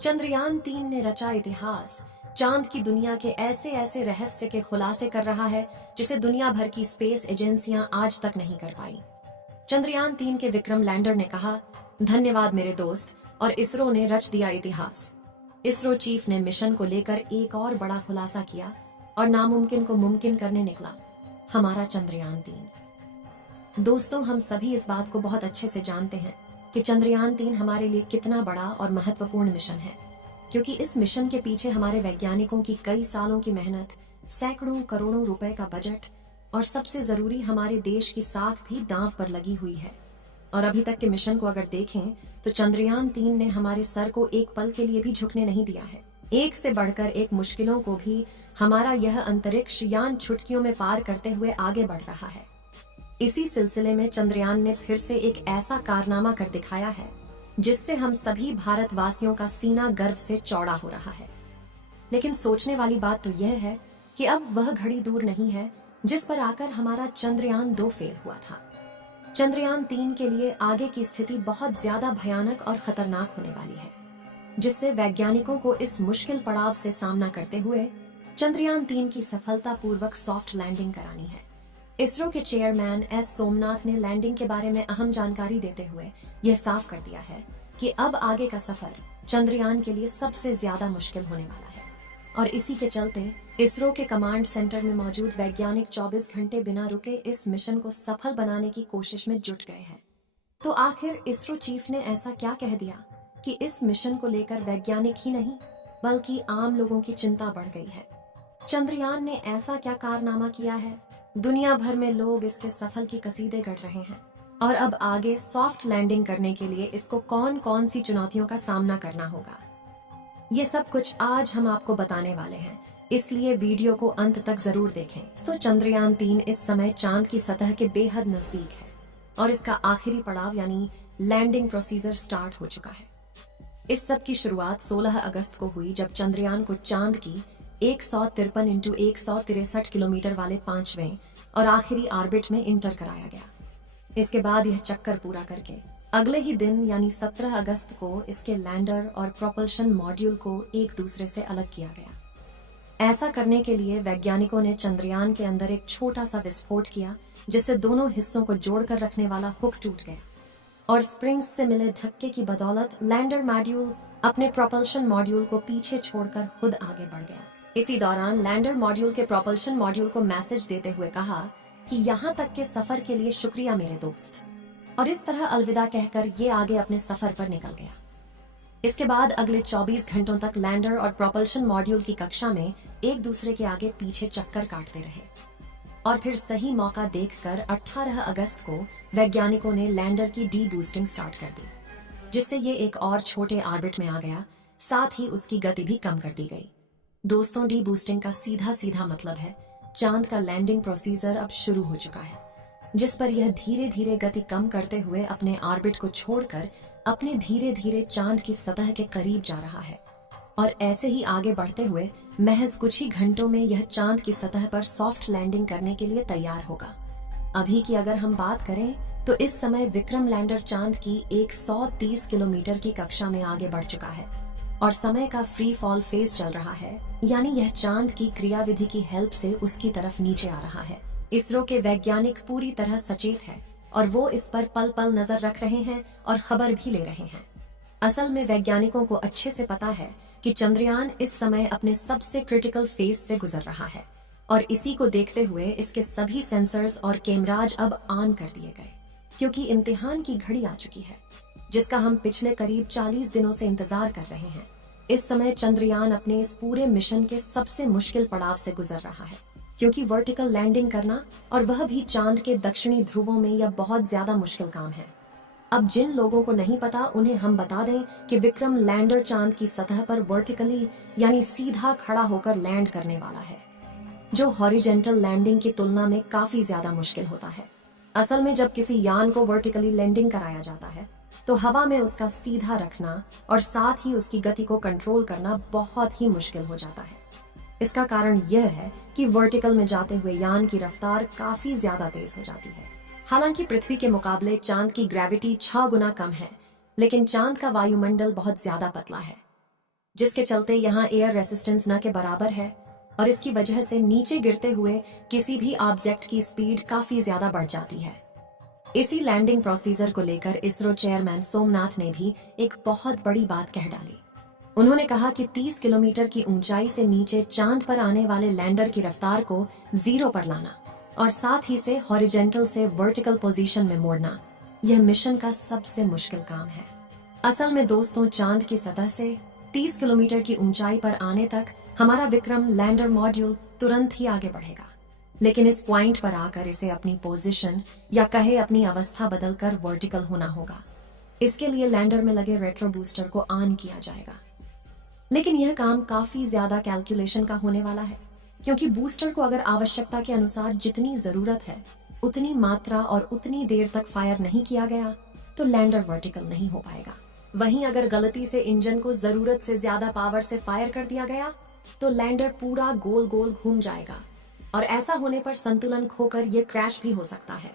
चंद्रयान 3 ने रचा इतिहास। चांद की दुनिया के ऐसे ऐसे रहस्य के खुलासे कर रहा है जिसे दुनिया भर की स्पेस एजेंसियां आज तक नहीं कर पाई। चंद्रयान 3 के विक्रम लैंडर ने कहा, धन्यवाद मेरे दोस्त, और इसरो ने रच दिया इतिहास। इसरो चीफ ने मिशन को लेकर एक और बड़ा खुलासा किया और नामुमकिन को मुमकिन करने निकला, हमारा चंद्रयान 3। दोस्तों, हम सभी इस बात को बहुत अच्छे से जानते हैं कि चंद्रयान 3 हमारे लिए कितना बड़ा और महत्वपूर्ण मिशन है, क्योंकि इस मिशन के पीछे हमारे वैज्ञानिकों की कई सालों की मेहनत, सैकड़ों करोड़ों रुपए का बजट और सबसे जरूरी हमारे देश की साख भी दांव पर लगी हुई है। और अभी तक के मिशन को अगर देखें तो चंद्रयान 3 ने हमारे सर को एक पल के लिए भी झुकने नहीं दिया है। एक से बढ़कर एक मुश्किलों को भी हमारा यह अंतरिक्ष यान चुटकियों में पार करते हुए आगे बढ़ रहा है। इसी सिलसिले में चंद्रयान ने फिर से एक ऐसा कारनामा कर दिखाया है जिससे हम सभी भारतवासियों का सीना गर्व से चौड़ा हो रहा है। लेकिन सोचने वाली बात तो यह है कि अब वह घड़ी दूर नहीं है जिस पर आकर हमारा चंद्रयान 2 फेल हुआ था। चंद्रयान 3 के लिए आगे की स्थिति बहुत ज्यादा भयानक और खतरनाक होने वाली है, जिससे वैज्ञानिकों को इस मुश्किल पड़ाव से सामना करते हुए चंद्रयान 3 की सफलतापूर्वक सॉफ्ट लैंडिंग करानी है। इसरो के चेयरमैन एस सोमनाथ ने लैंडिंग के बारे में अहम जानकारी देते हुए यह साफ कर दिया है कि अब आगे का सफर चंद्रयान के लिए सबसे ज्यादा मुश्किल होने वाला है। और इसी के चलते इसरो के कमांड सेंटर में मौजूद वैज्ञानिक 24 घंटे बिना रुके इस मिशन को सफल बनाने की कोशिश में जुट गए हैं। तो आखिर इसरो चीफ ने ऐसा क्या कह दिया कि इस मिशन को लेकर वैज्ञानिक ही नहीं बल्कि आम लोगों की चिंता बढ़ गई है। चंद्रयान ने ऐसा क्या कारनामा किया है, दुनिया भर में लोग इसके सफल की कसीदे गढ़ रहे हैं। और अब आगे सॉफ्ट लैंडिंग करने के लिए इसको कौन कौन सी चुनौतियों का सामना करना होगा, ये सब कुछ आज हम आपको बताने वाले हैं, इसलिए वीडियो को अंत तक जरूर देखें। तो चंद्रयान 3 इस समय चांद की सतह के बेहद नजदीक है और इसका आखिरी पड़ाव यानी लैंडिंग प्रोसीजर स्टार्ट हो चुका है। इस सब की शुरुआत 16 अगस्त को हुई जब चंद्रयान को चांद की 153 × 163 किलोमीटर वाले 5वें और आखिरी ऑर्बिट में इंटर कराया गया। इसके बाद यह चक्कर पूरा करके अगले ही दिन यानी 17 अगस्त को इसके लैंडर और प्रोपल्शन मॉड्यूल को एक दूसरे से अलग किया गया। ऐसा करने के लिए वैज्ञानिकों ने चंद्रयान के अंदर एक छोटा सा विस्फोट किया जिससे दोनों हिस्सों को जोड़कर रखने वाला हुक टूट गया और स्प्रिंग्स से मिले धक्के की बदौलत लैंडर मॉड्यूल अपने प्रोपल्शन मॉड्यूल को पीछे छोड़कर खुद आगे बढ़ गया। इसी दौरान लैंडर मॉड्यूल के प्रोपल्शन मॉड्यूल को मैसेज देते हुए कहा कि यहाँ तक के सफर के लिए शुक्रिया मेरे दोस्त, और इस तरह अलविदा कहकर ये आगे अपने सफर पर निकल गया। इसके बाद अगले 24 घंटों तक लैंडर और प्रोपल्शन मॉड्यूल की कक्षा में एक दूसरे के आगे पीछे चक्कर काटते रहे और फिर सही मौका देखकर 18 अगस्त को वैज्ञानिकों ने लैंडर की डी बूस्टिंग स्टार्ट कर दी, जिससे ये एक और छोटे ऑर्बिट में आ गया, साथ ही उसकी गति भी कम कर दी गई। दोस्तों, डी बूस्टिंग का सीधा सीधा मतलब है चांद का लैंडिंग प्रोसीजर अब शुरू हो चुका है, जिस पर यह धीरे धीरे गति कम करते हुए अपने ऑर्बिट को छोड़कर अपने धीरे धीरे चांद की सतह के करीब जा रहा है। और ऐसे ही आगे बढ़ते हुए महज कुछ ही घंटों में यह चांद की सतह पर सॉफ्ट लैंडिंग करने के लिए तैयार होगा। अभी की अगर हम बात करें तो इस समय विक्रम लैंडर चांद की 130 किलोमीटर की कक्षा में आगे बढ़ चुका है और समय का फ्री फॉल फेज चल रहा है, यानी यह चांद की क्रियाविधि की हेल्प से उसकी तरफ नीचे आ रहा है। इसरो के वैज्ञानिक पूरी तरह सचेत हैं और वो इस पर पल पल नजर रख रहे हैं और खबर भी ले रहे हैं। असल में वैज्ञानिकों को अच्छे से पता है कि चंद्रयान इस समय अपने सबसे क्रिटिकल फेज से गुजर रहा है और इसी को देखते हुए इसके सभी सेंसर्स और कैमराज अब ऑन कर दिए गए, क्योंकि इम्तिहान की घड़ी आ चुकी है जिसका हम पिछले करीब 40 दिनों से इंतजार कर रहे हैं। इस समय चंद्रयान अपने इस पूरे मिशन के सबसे मुश्किल पड़ाव से गुजर रहा है, क्योंकि वर्टिकल लैंडिंग करना और वह भी चांद के दक्षिणी ध्रुवों में यह बहुत ज्यादा मुश्किल काम है। अब जिन लोगों को नहीं पता उन्हें हम बता दें कि विक्रम लैंडर चांद की सतह पर वर्टिकली यानी सीधा खड़ा होकर लैंड करने वाला है, जो हॉरिजेंटल लैंडिंग की तुलना में काफी ज्यादा मुश्किल होता है। असल में जब किसी यान को वर्टिकली लैंडिंग कराया जाता है तो हवा में उसका सीधा रखना और साथ ही उसकी गति को कंट्रोल करना बहुत ही मुश्किल हो जाता है। इसका कारण यह है कि वर्टिकल में जाते हुए यान की रफ्तार काफी ज्यादा तेज हो जाती है। हालांकि पृथ्वी के मुकाबले चांद की ग्रेविटी 6 गुना कम है, लेकिन चांद का वायुमंडल बहुत ज्यादा पतला है जिसके चलते यहाँ एयर रेसिस्टेंस न के बराबर है और इसकी वजह से नीचे गिरते हुए किसी भी ऑब्जेक्ट की स्पीड काफी ज्यादा बढ़ जाती है। इसी लैंडिंग प्रोसीजर को लेकर इसरो चेयरमैन सोमनाथ ने भी एक बहुत बड़ी बात कह डाली। उन्होंने कहा कि 30 किलोमीटर की ऊंचाई से नीचे चांद पर आने वाले लैंडर की रफ्तार को 0 पर लाना और साथ ही से हॉरिजेंटल से वर्टिकल पोजीशन में मोड़ना, यह मिशन का सबसे मुश्किल काम है। असल में दोस्तों, चांद की सतह से 30 किलोमीटर की ऊंचाई पर आने तक हमारा विक्रम लैंडर मॉड्यूल तुरंत ही आगे बढ़ेगा, लेकिन इस पॉइंट पर आकर इसे अपनी पोजीशन या कहे अपनी अवस्था बदलकर वर्टिकल होना होगा। इसके लिए लैंडर में लगे रेट्रो बूस्टर को ऑन किया जाएगा। लेकिन यह काम काफी ज्यादा कैलकुलेशन का होने वाला है, क्योंकि बूस्टर को अगर आवश्यकता के अनुसार जितनी जरूरत है उतनी मात्रा और उतनी देर तक फायर नहीं किया गया तो लैंडर वर्टिकल नहीं हो पाएगा। वहीं अगर गलती से इंजन को जरूरत से ज्यादा पावर से फायर कर दिया गया तो लैंडर पूरा गोल गोल घूम जाएगा और ऐसा होने पर संतुलन खोकर यह क्रैश भी हो सकता है।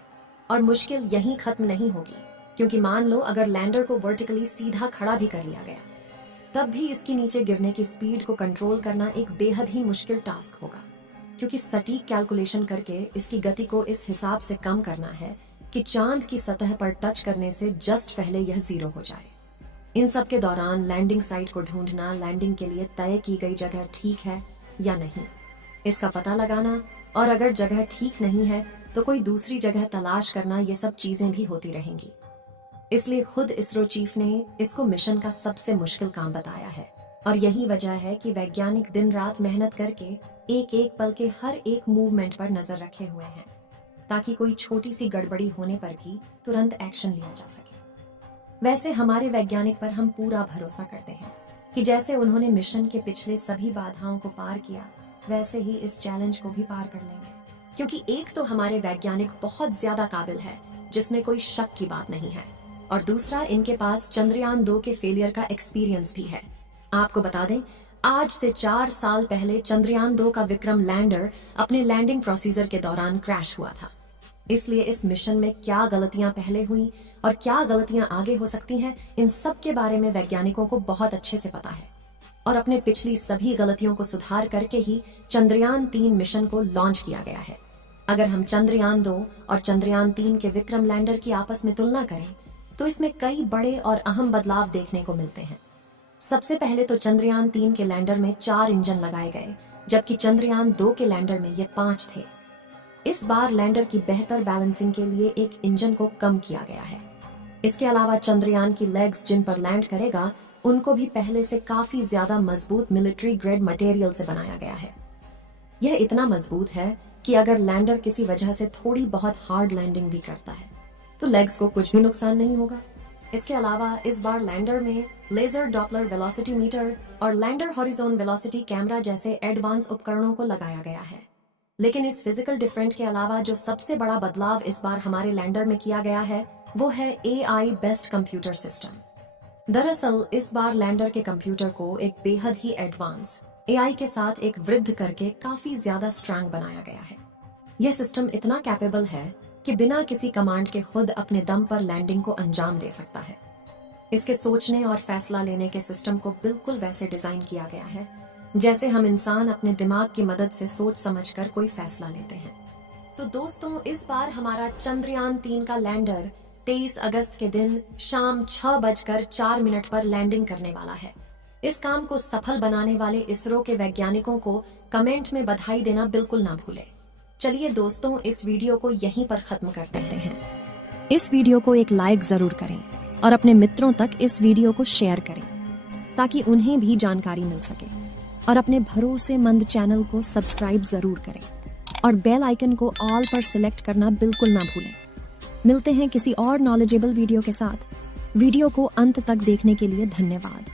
और मुश्किल यहीं खत्म नहीं होगी, क्योंकि मान लो अगर लैंडर को वर्टिकली सीधा खड़ा भी कर लिया गया, तब भी इसकी नीचे गिरने की स्पीड को कंट्रोल करना एक बेहद ही मुश्किल टास्क होगा, क्योंकि सटीक कैलकुलेशन करके इसकी गति को इस हिसाब से कम करना है कि चांद की सतह पर टच करने से जस्ट पहले यह 0 हो जाए। इन सब के दौरान लैंडिंग साइट को ढूंढना, लैंडिंग के लिए तय की गई जगह ठीक है या नहीं, इसका पता लगाना, और अगर जगह ठीक नहीं है तो कोई दूसरी जगह तलाश करना, ये सब चीजें भी होती रहेंगी। इसलिए खुद इसरो चीफ ने इसको मिशन का सबसे मुश्किल काम बताया है और यही वजह है कि वैज्ञानिक दिन रात मेहनत करके एक एक पल के हर एक मूवमेंट पर नजर रखे हुए हैं, ताकि कोई छोटी सी गड़बड़ी होने पर भी तुरंत एक्शन लिया जा सके। वैसे हमारे वैज्ञानिक पर हम पूरा भरोसा करते हैं कि जैसे उन्होंने मिशन के पिछले सभी बाधाओं को पार किया, वैसे ही इस चैलेंज को भी पार कर लेंगे, क्योंकि एक तो हमारे वैज्ञानिक बहुत ज्यादा काबिल है, जिसमें कोई शक की बात नहीं है, और दूसरा इनके पास चंद्रयान 2 के फेलियर का एक्सपीरियंस भी है। आपको बता दें, आज से 4 साल पहले चंद्रयान 2 का विक्रम लैंडर अपने लैंडिंग प्रोसीजर के दौरान क्रैश हुआ था। इसलिए इस मिशन में क्या गलतियां पहले हुई और क्या गलतियां आगे हो सकती हैं, इन सब के बारे में वैज्ञानिकों को बहुत अच्छे से पता है और अपने पिछली सभी गलतियों को सुधार करके ही चंद्रयान 3 मिशन को लॉन्च किया गया है। अगर हम चंद्रयान 2 और चंद्रयान 3 के विक्रम लैंडर की आपस में तुलना करें तो इसमें कई बड़े और अहम बदलाव देखने को मिलते हैं। सबसे पहले तो चंद्रयान 3 के लैंडर में 4 इंजन लगाए गए, जबकि चंद्रयान 2 के लैंडर में ये 5 थे। इस बार लैंडर की बेहतर बैलेंसिंग के लिए एक इंजन को कम किया गया है। इसके अलावा चंद्रयान की लेग्स जिन पर लैंड करेगा, उनको भी पहले से काफी ज्यादा मजबूत मिलिट्री ग्रेड मटेरियल से बनाया गया है। यह इतना मजबूत है कि अगर लैंडर किसी वजह से थोड़ी बहुत हार्ड लैंडिंग भी करता है तो लेग्स को कुछ भी नुकसान नहीं होगा। इसके अलावा इस बार लैंडर में लेजर डॉपलर वेलोसिटी मीटर और लैंडर हॉरिजॉन वेलोसिटी कैमरा जैसे एडवांस उपकरणों को लगाया गया है। लेकिन इस फिजिकल डिफरेंट के अलावा जो सबसे बड़ा बदलाव इस बार हमारे लैंडर में किया गया है वो है AI बेस्ड कंप्यूटर सिस्टम। दरअसल इस बार लैंडर के कंप्यूटर को एक बेहद ही एडवांस AI के साथ एक वृद्ध करके काफी ज्यादा स्ट्रांग बनाया गया है। यह सिस्टम इतना कैपेबल है कि बिना किसी कमांड के खुद अपने दम पर लैंडिंग को अंजाम दे सकता है। इसके सोचने और फैसला लेने के सिस्टम को बिल्कुल वैसे डिजाइन किया गया है जैसे हम इंसान अपने दिमाग की मदद से सोच समझकर कोई फैसला लेते हैं। तो दोस्तों, इस बार हमारा चंद्रयान 3 का लैंडर 23 अगस्त के दिन शाम 6:04 पर लैंडिंग करने वाला है। इस काम को सफल बनाने वाले इसरो के वैज्ञानिकों को कमेंट में बधाई देना बिल्कुल ना भूलें। चलिए दोस्तों, इस वीडियो को यहीं पर खत्म कर देते हैं। इस वीडियो को एक लाइक जरूर करें और अपने मित्रों तक इस वीडियो को शेयर करें ताकि उन्हें भी जानकारी मिल सके, और अपने भरोसेमंद चैनल को सब्सक्राइब जरूर करें और बेल आइकन को ऑल पर सिलेक्ट करना बिल्कुल ना भूलें। मिलते हैं किसी और नॉलेजेबल वीडियो के साथ। वीडियो को अंत तक देखने के लिए धन्यवाद।